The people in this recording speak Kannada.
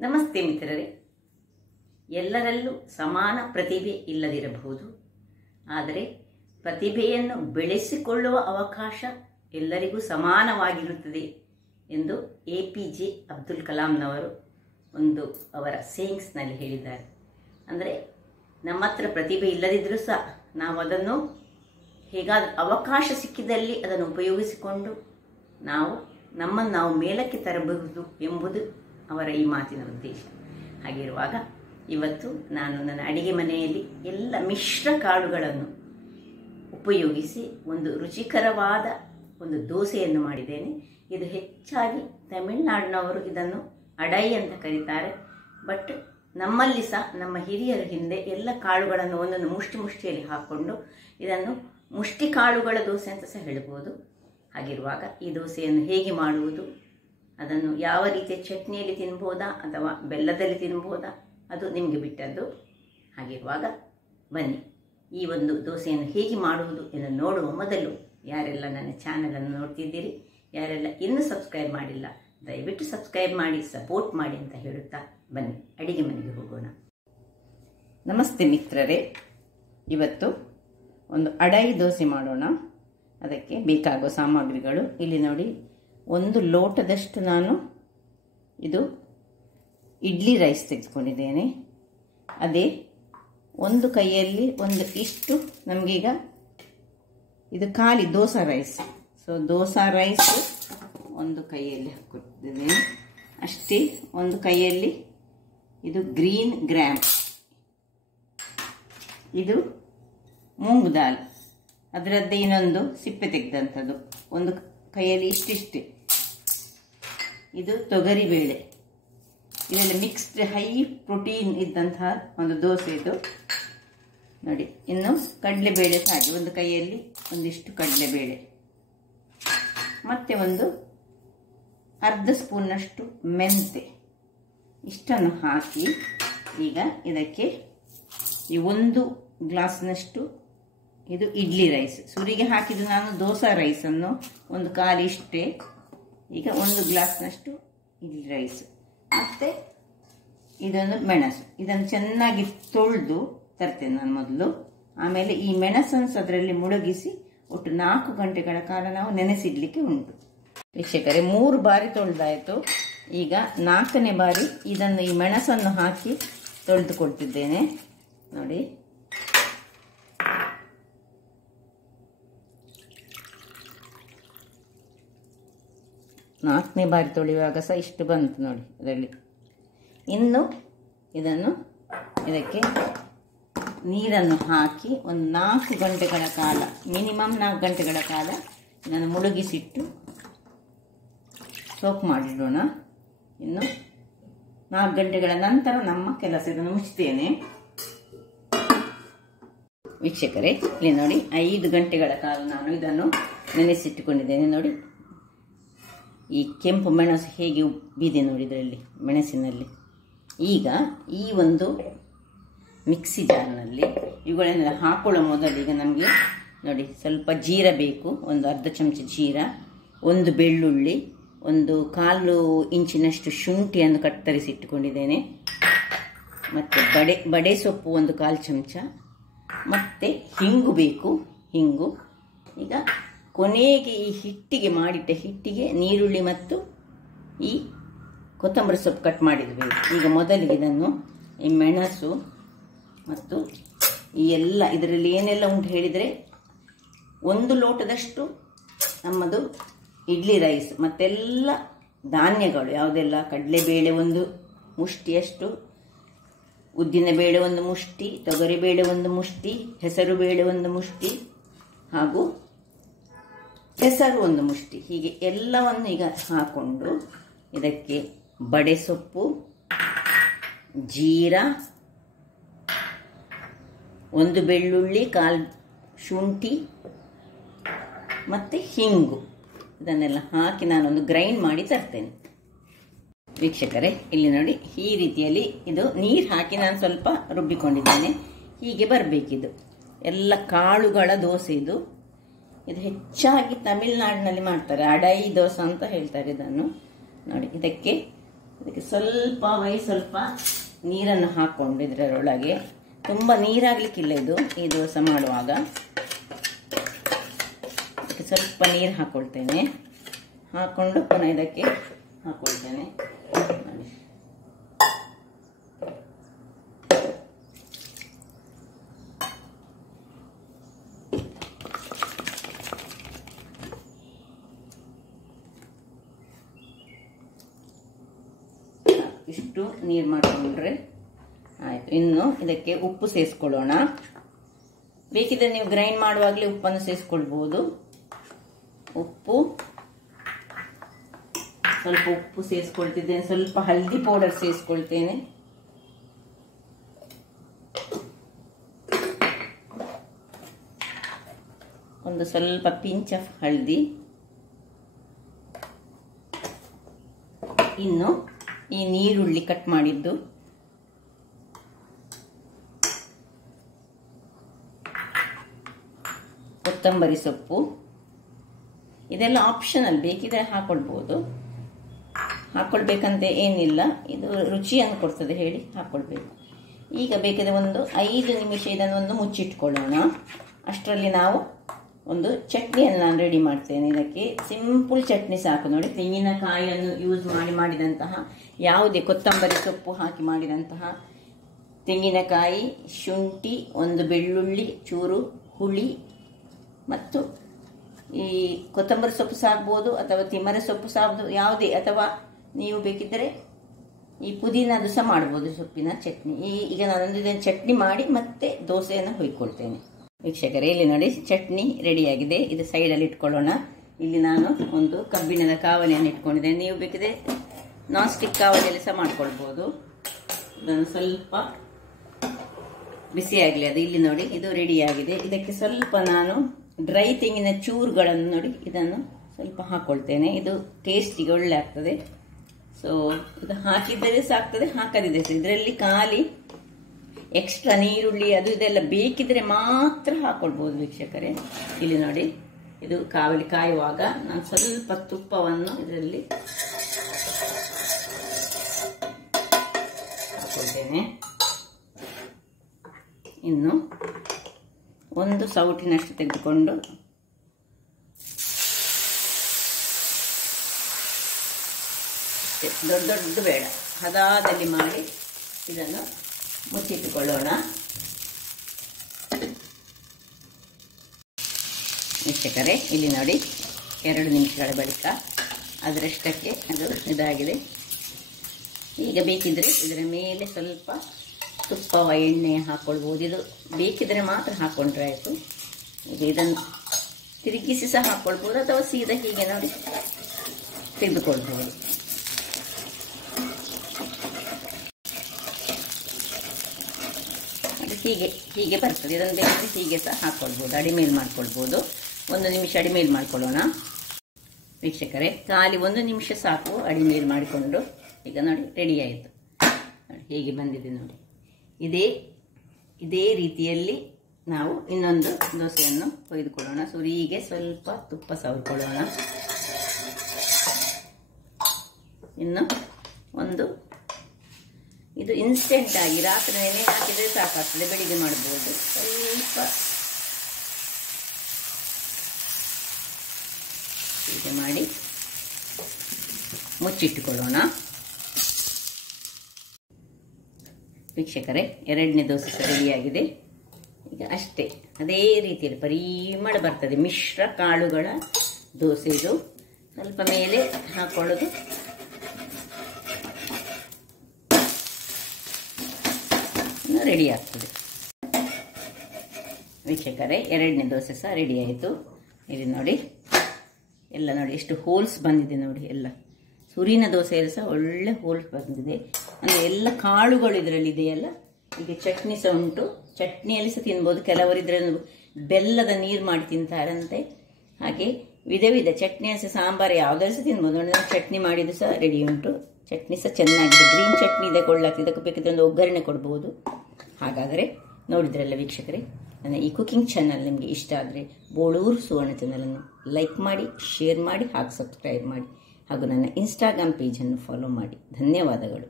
ನಮಸ್ತೆ ಮಿತ್ರರೇ. ಎಲ್ಲರಲ್ಲೂ ಸಮಾನ ಪ್ರತಿಭೆ ಇಲ್ಲದಿರಬಹುದು, ಆದರೆ ಪ್ರತಿಭೆಯನ್ನು ಬೆಳೆಸಿಕೊಳ್ಳುವ ಅವಕಾಶ ಎಲ್ಲರಿಗೂ ಸಮಾನವಾಗಿರುತ್ತದೆ ಎಂದು APJ ಅಬ್ದುಲ್ ಕಲಾಂನವರು ಅವರ ಸೇಯಿಂಗ್ಸ್ನಲ್ಲಿ ಹೇಳಿದ್ದಾರೆ. ಅಂದರೆ ನಮ್ಮ ಹತ್ರ ಪ್ರತಿಭೆ ಇಲ್ಲದಿದ್ದರೂ ಸಹ ನಾವು ಅದನ್ನು ಹೇಗಾದರೂ ಅವಕಾಶ ಸಿಕ್ಕಿದಲ್ಲಿ ಅದನ್ನು ಉಪಯೋಗಿಸಿಕೊಂಡು ನಮ್ಮನ್ನು ನಾವು ಮೇಲಕ್ಕೆ ತರಬಹುದು ಎಂಬುದು ಅವರ ಈ ಮಾತಿನ ಉದ್ದೇಶ. ಹಾಗಿರುವಾಗ ಇವತ್ತು ನಾನು ನನ್ನ ಅಡಿಗೆ ಮನೆಯಲ್ಲಿ ಎಲ್ಲ ಮಿಶ್ರ ಕಾಳುಗಳನ್ನು ಉಪಯೋಗಿಸಿ ಒಂದು ರುಚಿಕರವಾದ ಒಂದು ದೋಸೆಯನ್ನು ಮಾಡಿದ್ದೇನೆ. ಇದು ಹೆಚ್ಚಾಗಿ ತಮಿಳುನಾಡಿನವರು ಇದನ್ನು ಅಡೈ ಅಂತ ಕರೀತಾರೆ. ಬಟ್ ನಮ್ಮಲ್ಲಿ ಸಹ ನಮ್ಮ ಹಿರಿಯರ ಹಿಂದೆ ಎಲ್ಲ ಕಾಳುಗಳನ್ನು ಒಂದೊಂದು ಮುಷ್ಟಿಯಲ್ಲಿ ಹಾಕ್ಕೊಂಡು ಇದನ್ನು ಮುಷ್ಟಿ ಕಾಳುಗಳ ದೋಸೆ ಅಂತ ಸಹ ಹೇಳ್ಬೋದು. ಹಾಗಿರುವಾಗ ಈ ದೋಸೆಯನ್ನು ಹೇಗೆ ಮಾಡುವುದು, ಅದನ್ನು ಯಾವ ರೀತಿಯ ಚಟ್ನಿಯಲ್ಲಿ ತಿನ್ಬೋದಾ ಅಥವಾ ಬೆಲ್ಲದಲ್ಲಿ ತಿನ್ಬೋದಾ, ಅದು ನಿಮಗೆ ಬಿಟ್ಟದ್ದು. ಹಾಗಿರುವಾಗ ಬನ್ನಿ, ಈ ಒಂದು ದೋಸೆಯನ್ನು ಹೇಗೆ ಮಾಡುವುದು ಎಂದು ನೋಡುವ ಮೊದಲು ಯಾರೆಲ್ಲ ನನ್ನ ಚಾನಲನ್ನು ನೋಡ್ತಿದ್ದೀರಿ, ಯಾರೆಲ್ಲ ಇನ್ನೂ ಸಬ್ಸ್ಕ್ರೈಬ್ ಮಾಡಿಲ್ಲ, ದಯವಿಟ್ಟು ಸಬ್ಸ್ಕ್ರೈಬ್ ಮಾಡಿ, ಸಪೋರ್ಟ್ ಮಾಡಿ ಅಂತ ಹೇಳುತ್ತಾ ಬನ್ನಿ ಅಡಿಗೆ ಮನೆಗೆ ಹೋಗೋಣ. ನಮಸ್ತೆ ಮಿತ್ರರೇ, ಇವತ್ತು ಒಂದು ಅಡೈ ದೋಸೆ ಮಾಡೋಣ. ಅದಕ್ಕೆ ಬೇಕಾಗುವ ಸಾಮಗ್ರಿಗಳು ಇಲ್ಲಿ ನೋಡಿ. 1 ಲೋಟದಷ್ಟು ನಾನು ಇದು ಇಡ್ಲಿ ರೈಸ್ ತೆಗೆದುಕೊಂಡಿದ್ದೇನೆ. ಅದೇ ಒಂದು ಕೈಯಲ್ಲಿ ಇಷ್ಟು ನಮಗೀಗ ಇದು ಖಾಲಿ dosa rice. So dosa rice ಒಂದು ಕೈಯಲ್ಲಿ ಹಾಕ್ಕೊಟ್ಟಿದ್ದೇನೆ. ಅಷ್ಟೇ ಒಂದು ಕೈಯಲ್ಲಿ ಇದು ಗ್ರೀನ್ ಗ್ರಾಮ್, ಇದು ಮೂಂಗ್ ದಾಲ್, ಅದರದ್ದೇ ಇನ್ನೊಂದು ಸಿಪ್ಪೆ ತೆಗೆದಂಥದ್ದು ಒಂದು ಕೈಯಲ್ಲಿ ಇಷ್ಟಿಷ್ಟೇ. ಇದು ತೊಗರಿಬೇಳೆ, ಇದೆಲ್ಲ ಮಿಕ್ಸ್ಡ್ ಹೈ ಪ್ರೋಟೀನ್ ಇದ್ದಂತಹ ಒಂದು ದೋಸೆ ಇದು ನೋಡಿ. ಇನ್ನು ಕಡಲೆಬೇಳೆ ಸಹ ಹಾಗೆ ಒಂದು ಕೈಯಲ್ಲಿ ಒಂದಿಷ್ಟು ಕಡಲೆಬೇಳೆ, ಮತ್ತೆ ಒಂದು ಅರ್ಧ ಸ್ಪೂನ್ನಷ್ಟು ಮೆಂತೆ, ಇಷ್ಟನ್ನು ಹಾಕಿ ಈಗ ಇದಕ್ಕೆ ಈ 1 ಗ್ಲಾಸ್ನಷ್ಟು ಇದು ಇಡ್ಲಿ ರೈಸ್, ಸುರಿಗೆ ಹಾಕಿದ್ದು ನಾನು ದೋಸಾ ರೈಸನ್ನು ಒಂದು ಕಾಲು ಇಷ್ಟೇ. ಈಗ 1 ಗ್ಲಾಸ್ನಷ್ಟು ಇಡ್ಲಿ ರೈಸ್, ಮತ್ತೆ ಇದೊಂದು ಮೆಣಸು, ಇದನ್ನು ಚೆನ್ನಾಗಿ ತೊಳೆದು ತರ್ತೇನೆ ನಾನು ಮೊದಲು. ಆಮೇಲೆ ಈ ಮೆಣಸನ್ನು ಅದರಲ್ಲಿ ಮುಳುಗಿಸಿ ಒಟ್ಟು 4 ಗಂಟೆಗಳ ಕಾಲ ನಾವು ನೆನೆಸಿಡ್ಲಿಕ್ಕೆ ಉಂಟು. ವೀಕ್ಷಕರೇ, 3 ಬಾರಿ ತೊಳೆದಾಯಿತು. ಈಗ 4ನೇ ಬಾರಿ ಇದನ್ನು ಈ ಮೆಣಸನ್ನು ಹಾಕಿ ತೊಳೆದುಕೊಳ್ತಿದ್ದೇನೆ ನೋಡಿ. ನಾಲ್ಕನೇ ಬಾರಿ ತೊಳೆಯುವಾಗ ಸಹ ಇಷ್ಟು ಬಂತು ನೋಡಿ ಅದರಲ್ಲಿ. ಇನ್ನು ಇದಕ್ಕೆ ನೀರನ್ನು ಹಾಕಿ ಒಂದು 4 ಗಂಟೆಗಳ ಕಾಲ, ಮಿನಿಮಮ್ 4 ಗಂಟೆಗಳ ಕಾಲ ಇದನ್ನು ಮುಳುಗಿಸಿಟ್ಟು ಸೋಕ್ ಮಾಡಿಡೋಣ. ಇನ್ನು 4 ಗಂಟೆಗಳ ನಂತರ ನಮ್ಮ ಕೆಲಸ, ಇದನ್ನು ಮುಚ್ತೇನೆ. ವೀಕ್ಷಕರೇ, ಇಲ್ಲಿ ನೋಡಿ 5 ಗಂಟೆಗಳ ಕಾಲ ನಾನು ಇದನ್ನು ನೆನೆಸಿಟ್ಟುಕೊಂಡಿದ್ದೇನೆ ನೋಡಿ. ಈ ಕೆಂಪು ಮೆಣಸು ಹೇಗೆ ಉಬ್ಬಿದೆ ನೋಡಿ ಇದರಲ್ಲಿ ಮೆಣಸಿನಲ್ಲಿ. ಈಗ ಈ ಒಂದು ಮಿಕ್ಸಿ ಜಾರ್ನಲ್ಲಿ ಇವುಗಳನ್ನೆಲ್ಲ ಹಾಕೊಳ್ಳೋ ಮೊದಲು ಈಗ ನಮಗೆ ನೋಡಿ ಸ್ವಲ್ಪ ಜೀರ ಬೇಕು, ಒಂದು ಅರ್ಧ ಚಮಚ ಜೀರ, 1 ಬೆಳ್ಳುಳ್ಳಿ, 1/4 ಇಂಚಿನಷ್ಟು ಶುಂಠಿಯನ್ನು ಕತ್ತರಿಸಿಟ್ಟುಕೊಂಡಿದ್ದೇನೆ, ಮತ್ತು ಬಡೆ ಸೊಪ್ಪು 1/4 ಚಮಚ, ಮತ್ತು ಹಿಂಗು ಬೇಕು, ಹಿಂಗು. ಈಗ ಕೊನೆಗೆ ಈ ಮಾಡಿಟ್ಟ ಹಿಟ್ಟಿಗೆ ನೀರುಳ್ಳಿ ಮತ್ತು ಈ ಕೊತ್ತಂಬರಿ ಸೊಪ್ಪು ಕಟ್ ಮಾಡಿದ್ವಿ. ಈಗ ಮೊದಲಿಗೆ ಇದನ್ನು ಈ ಮೆಣಸು ಮತ್ತು ಈ ಎಲ್ಲ ಇದರಲ್ಲಿ ಏನೆಲ್ಲ ಉಂಟು ಹೇಳಿದರೆ 1 ಲೋಟದಷ್ಟು ನಮ್ಮದು ಇಡ್ಲಿ ರೈಸ್, ಮತ್ತೆಲ್ಲ ಧಾನ್ಯಗಳು ಯಾವುದೆಲ್ಲ, ಕಡಲೆಬೇಳೆ 1 ಮುಷ್ಟಿಯಷ್ಟು, ಉದ್ದಿನಬೇಳೆ 1 ಮುಷ್ಟಿ, ತೊಗರಿಬೇಳೆ 1 ಮುಷ್ಟಿ, ಹೆಸರು ಬೇಳೆ 1 ಮುಷ್ಟಿ, ಹಾಗೂ ಹೆಸರು 1 ಮುಷ್ಟಿ. ಹೀಗೆ ಎಲ್ಲವನ್ನು ಈಗ ಹಾಕೊಂಡು ಇದಕ್ಕೆ ಬಡೆ ಸೊಪ್ಪು, ಜೀರಾ, 1 ಬೆಳ್ಳುಳ್ಳಿ, 1/4 ಶುಂಠಿ ಮತ್ತು ಹಿಂಗು, ಇದನ್ನೆಲ್ಲ ಹಾಕಿ ನಾನೊಂದು ಗ್ರೈಂಡ್ ಮಾಡಿ ತರ್ತೇನೆ. ವೀಕ್ಷಕರೇ, ಇಲ್ಲಿ ನೋಡಿ ಈ ರೀತಿಯಲ್ಲಿ ಇದು ನೀರು ಹಾಕಿ ನಾನು ಸ್ವಲ್ಪ ರುಬ್ಬಿಕೊಂಡಿದ್ದೇನೆ. ಹೀಗೆ ಬರಬೇಕಿದು ಎಲ್ಲ ಕಾಳುಗಳ ದೋಸೆ. ಇದು ಹೆಚ್ಚಾಗಿ ತಮಿಳುನಾಡಿನಲ್ಲಿ ಮಾಡ್ತಾರೆ, ಅಡೈ ದೋಸೆ ಅಂತ ಹೇಳ್ತಾರೆ ಇದನ್ನು ನೋಡಿ. ಇದಕ್ಕೆ ಅದಕ್ಕೆ ಸ್ವಲ್ಪ ನೀರನ್ನು ಹಾಕ್ಕೊಂಡು ಇದರೊಳಗೆ, ತುಂಬ ನೀರಾಗಲಿಕ್ಕಿಲ್ಲ ಈ ದೋಸೆ ಮಾಡುವಾಗ. ಅದಕ್ಕೆ ಸ್ವಲ್ಪ ನೀರು ಹಾಕ್ಕೊಳ್ತೇನೆ. ಹಾಕ್ಕೊಂಡು ಪುನಃ ಇದಕ್ಕೆ ಹಾಕ್ಕೊಳ್ತೇನೆ. ಇಷ್ಟು ನೀರು ಮಾಡಿಕೊಂಡ್ರೆ ಆಯಿತು. ಇನ್ನು ಇದಕ್ಕೆ ಉಪ್ಪು ಸೇರಿಸ್ಕೊಳ್ಳೋಣ. ಬೇಕಿದ್ರೆ ನೀವು ಗ್ರೈಂಡ್ ಮಾಡುವಾಗಲೇ ಉಪ್ಪನ್ನು ಸೇರಿಸ್ಕೊಳ್ಬೋದು. ಸ್ವಲ್ಪ ಉಪ್ಪು ಸೇರಿಸ್ಕೊಳ್ತಿದ್ದೇನೆ. ಸ್ವಲ್ಪ ಹಲ್ದಿ ಪೌಡರ್ ಸೇರಿಸ್ಕೊಳ್ತೇನೆ. ಒಂದು ಸ್ವಲ್ಪ ಪಿಂಚ್ ಆಫ್ ಹಲ್ದಿ. ಇನ್ನು ಈ ನೀರುಳ್ಳಿ ಕಟ್ ಮಾಡಿದ್ದು, ಕೊತ್ತಂಬರಿ ಸೊಪ್ಪು, ಇದೆಲ್ಲ ಆಪ್ಷನಲ್, ಬೇಕಿದ್ರೆ ಹಾಕೊಳ್ಬಹುದು. ಹಾಕೊಳ್ಬೇಕಂತ ಏನಿಲ್ಲ, ಇದು ರುಚಿಯನ್ನು ಕೊಡ್ತದೆ ಹೇಳಿ ಹಾಕೊಳ್ಬೇಕು. ಈಗ ಬೇಕಿದ್ರೆ ಒಂದು 5 ನಿಮಿಷ ಇದನ್ನು ಮುಚ್ಚಿಟ್ಕೊಳ್ಳೋಣ. ಅಷ್ಟರಲ್ಲಿ ನಾವು ಒಂದು ಚಟ್ನಿಯನ್ನು ನಾನು ರೆಡಿ ಮಾಡ್ತೇನೆ. ಇದಕ್ಕೆ ಸಿಂಪಲ್ ಚಟ್ನಿ ಸಾಕು ನೋಡಿ. ತೆಂಗಿನಕಾಯಿಯನ್ನು ಯೂಸ್ ಮಾಡಿದಂತಹ, ಯಾವುದೇ ಕೊತ್ತಂಬರಿ ಸೊಪ್ಪು ಹಾಕಿ ಮಾಡಿದಂತಹ ತೆಂಗಿನಕಾಯಿ, ಶುಂಠಿ, ಒಂದು ಬೆಳ್ಳುಳ್ಳಿ, ಚೂರು ಹುಳಿ ಮತ್ತು ಈ ಕೊತ್ತಂಬರಿ ಸೊಪ್ಪು ಸಾಕ್ಬೋದು ಅಥವಾ ತಿಮ್ಮರೆ ಸೊಪ್ಪು ಸಾಕ್ಬೋದು, ಯಾವುದೇ. ಅಥವಾ ನೀವು ಬೇಕಿದ್ದರೆ ಈ ಪುದೀನದು ಸಹ ಮಾಡ್ಬೋದು, ಸೊಪ್ಪಿನ ಚಟ್ನಿ. ಈಗ ನಾನೊಂದು ಇದನ್ನು ಚಟ್ನಿ ಮಾಡಿ ಮತ್ತೆ ದೋಸೆಯನ್ನು ಹೊಯ್ಕೊಳ್ತೇನೆ. ವೀಕ್ಷಕರೇ, ಇಲ್ಲಿ ನೋಡಿ ಚಟ್ನಿ ರೆಡಿಯಾಗಿದೆ. ಇದು ಸೈಡಲ್ಲಿ ಇಟ್ಕೊಳ್ಳೋಣ. ಇಲ್ಲಿ ನಾನು ಒಂದು ಕಬ್ಬಿಣದ ಕಾವಲಿಯನ್ನು ಇಟ್ಕೊಂಡಿದ್ದೇನೆ. ನೀವು ಬೇಕಿದ್ರೆ ನಾನ್ ಸ್ಟಿಕ್ ಕಾವಲಿಯಲ್ಲಿ ಸಹ ಮಾಡ್ಕೊಳ್ಬೋದು. ಇದನ್ನು ಸ್ವಲ್ಪ ಬಿಸಿಯಾಗಲಿ ಅದು. ಇಲ್ಲಿ ನೋಡಿ ಇದು ರೆಡಿಯಾಗಿದೆ. ಇದಕ್ಕೆ ಸ್ವಲ್ಪ ನಾನು ಡ್ರೈ ತೆಂಗಿನ ಚೂರುಗಳನ್ನು ನೋಡಿ ಇದನ್ನು ಸ್ವಲ್ಪ ಹಾಕೊಳ್ತೇನೆ. ಇದು ಟೇಸ್ಟಿಗೆ ಒಳ್ಳೆ ಆಗ್ತದೆ. ಸೊ ಇದು ಹಾಕಿದರೆ ಸಾಕ್ತದೆ, ಹಾಕದಿದೆ ಇದರಲ್ಲಿ ಖಾಲಿ ಎಕ್ಸ್ಟ್ರಾ ನೀರುಳ್ಳಿ ಅದು ಇದೆಲ್ಲ ಬೇಕಿದ್ರೆ ಮಾತ್ರ ಹಾಕೊಳ್ಬಹುದು ವೀಕ್ಷಕರೇ. ಇಲ್ಲಿ ನೋಡಿ ಇದು ಕಾವಲಿ ಕಾಯುವಾಗ ನಾನು ಸ್ವಲ್ಪ ತುಪ್ಪವನ್ನು ಇದರಲ್ಲಿ ಹಾಕೊಳ್ತೇನೆ. ಇನ್ನು ಒಂದು ಸೌಟಿನಷ್ಟು ತೆಗೆದುಕೊಂಡು ದೊಡ್ಡ ಬೇಡ, ಹದದಲ್ಲಿ ಮಾಡಿ ಇದನ್ನು ಮುಚ್ಚಿಟ್ಟುಕೊಳ್ಳೋಣ. ವೀಕ್ಷಕರೇ, ಇಲ್ಲಿ ನೋಡಿ 2 ನಿಮಿಷಗಳ ಬಳಿಕ ಅದರಷ್ಟಕ್ಕೆ ಅದು ಇದಾಗಿದೆ. ಈಗ ಬೇಕಿದ್ರೆ ಇದರ ಮೇಲೆ ಸ್ವಲ್ಪ ತುಪ್ಪ ಎಣ್ಣೆ ಹಾಕ್ಕೊಳ್ಬೋದು. ಇದು ಬೇಕಿದ್ರೆ ಮಾತ್ರ ಹಾಕ್ಕೊಂಡ್ರೆ ಆಯಿತು. ಈಗ ಇದನ್ನು ತಿರುಗಿಸಿ ಸಹ ಹಾಕ್ಕೊಳ್ಬೋದು ಅಥವಾ ಸೀದಾ ಹೀಗೆ ನೋಡಿ ತೆಗೆದುಕೊಳ್ಬೋದು. ಹೀಗೆ ಬರ್ತದೆ. ಇದನ್ನು ಬೇಕಾದ್ರೆ ಹೀಗೆ ಸಹ ಹಾಕ್ಕೊಳ್ಬೋದು, ಅಡಿಮೇಲ್ ಮಾಡ್ಕೊಳ್ಬೋದು. 1 ನಿಮಿಷ ಅಡಿಮೇಲ್ ಮಾಡ್ಕೊಳ್ಳೋಣ ವೀಕ್ಷಕರೇ. ಖಾಲಿ 1 ನಿಮಿಷ ಸಾಕು ಅಡಿಮೇಲ್ ಮಾಡಿಕೊಂಡು. ಈಗ ನೋಡಿ ರೆಡಿ ಆಯಿತು. ನೋಡಿ ಹೇಗೆ ಬಂದಿದೆ ನೋಡಿ. ಇದೇ ರೀತಿಯಲ್ಲಿ ನಾವು ಇನ್ನೊಂದು ದೋಸೆಯನ್ನು ಕೊಯ್ದುಕೊಳ್ಳೋಣ. ಸುರಿಗೆ ಸ್ವಲ್ಪ ತುಪ್ಪ ಸವರ್ಕೊಳ್ಳೋಣ. ಇನ್ನು ಒಂದು ಇದು ಇನ್ಸ್ಟೆಂಟ್ ಆಗಿ ರಾತ್ರಿ ನೆನೆ ಹಾಕಿದರೆ ಸಾಕಾಗ್ತದೆ, ಬೆಳಿಗ್ಗೆ ಮಾಡಬಹುದು. ಸ್ವಲ್ಪ ಹೀಗೆ ಮಾಡಿ ಮುಚ್ಚಿಟ್ಟುಕೊಳ್ಳೋಣ ವೀಕ್ಷಕರೇ. 2ನೇ ದೋಸೆ ರೆಡಿಯಾಗಿದೆ. ಈಗ ಅಷ್ಟೇ, ಅದೇ ರೀತಿಯಲ್ಲಿ ಪರಿಮಳ ಬರ್ತದೆ. ಮಿಶ್ರ ಕಾಳುಗಳ ದೋಸೆ ಇದು. ಸ್ವಲ್ಪ ಮೇಲೆ ಹಾಕೊಳ್ಳೋದು. ರೆಡಿ ಆಗ್ತದೆ ವೀಕ್ಷಕರೇ. 2ನೇ ದೋಸೆ ಸಹ ರೆಡಿ ಆಯಿತು. ಇಲ್ಲಿ ನೋಡಿ ಎಲ್ಲ ನೋಡಿ ಎಷ್ಟು ಹೋಲ್ಸ್ ಬಂದಿದೆ ನೋಡಿ. ಎಲ್ಲ ಸುರಿನ ದೋಸೆಯಲ್ಲಿ ಸಹ ಒಳ್ಳೆ ಹೋಲ್ಸ್ ಬಂದಿದೆ. ಅಂದರೆ ಎಲ್ಲ ಕಾಳುಗಳು ಇದರಲ್ಲಿ ಇದೆಯಲ್ಲ. ಈಗ ಚಟ್ನಿ ಸಹ ಉಂಟು, ಚಟ್ನಿಯಲ್ಲಿ ಸಹ ತಿನ್ಬೋದು. ಕೆಲವರು ಇದರಲ್ಲಿ ಬೆಲ್ಲದ ನೀರು ಮಾಡಿ ತಿಂತಾರಂತೆ. ಹಾಗೆ ವಿಧ ಚಟ್ನಿಯಲ್ಲಿ ಸಹ ಸಾಂಬಾರು ಯಾವುದಾದ್ರು ಸಹ ತಿನ್ಬೋದು. ಚಟ್ನಿ ಮಾಡಿದ್ದು ಸಹ ರೆಡಿ ಉಂಟು. ಚಟ್ನಿ ಸಹ ಚೆನ್ನಾಗಿದೆ, ಗ್ರೀನ್ ಚಟ್ನಿ ಇದೆ, ಕೊಳ್ಳಾಗ್ತದೆ. ಇದಕ್ಕೆ ಬೇಕಿದ್ರೆ ಒಂದು ಒಗ್ಗರಣೆ ಕೊಡ್ಬೋದು. ಹಾಗಾದರೆ ನೋಡಿದ್ರಲ್ಲ ವೀಕ್ಷಕರೇ, ನನ್ನ ಈ ಕುಕಿಂಗ್ ಚಾನಲ್ ನಿಮಗೆ ಇಷ್ಟ ಆದರೆ ಬೋಳೂರು ಸುವರ್ಣ ಚಾನಲನ್ನು ಲೈಕ್ ಮಾಡಿ, ಶೇರ್ ಮಾಡಿ, ಹಾಗೆ ಸಬ್ಸ್ಕ್ರೈಬ್ ಮಾಡಿ. ಹಾಗೂ ನನ್ನ ಇನ್ಸ್ಟಾಗ್ರಾಮ್ ಪೇಜನ್ನು ಫಾಲೋ ಮಾಡಿ. ಧನ್ಯವಾದಗಳು.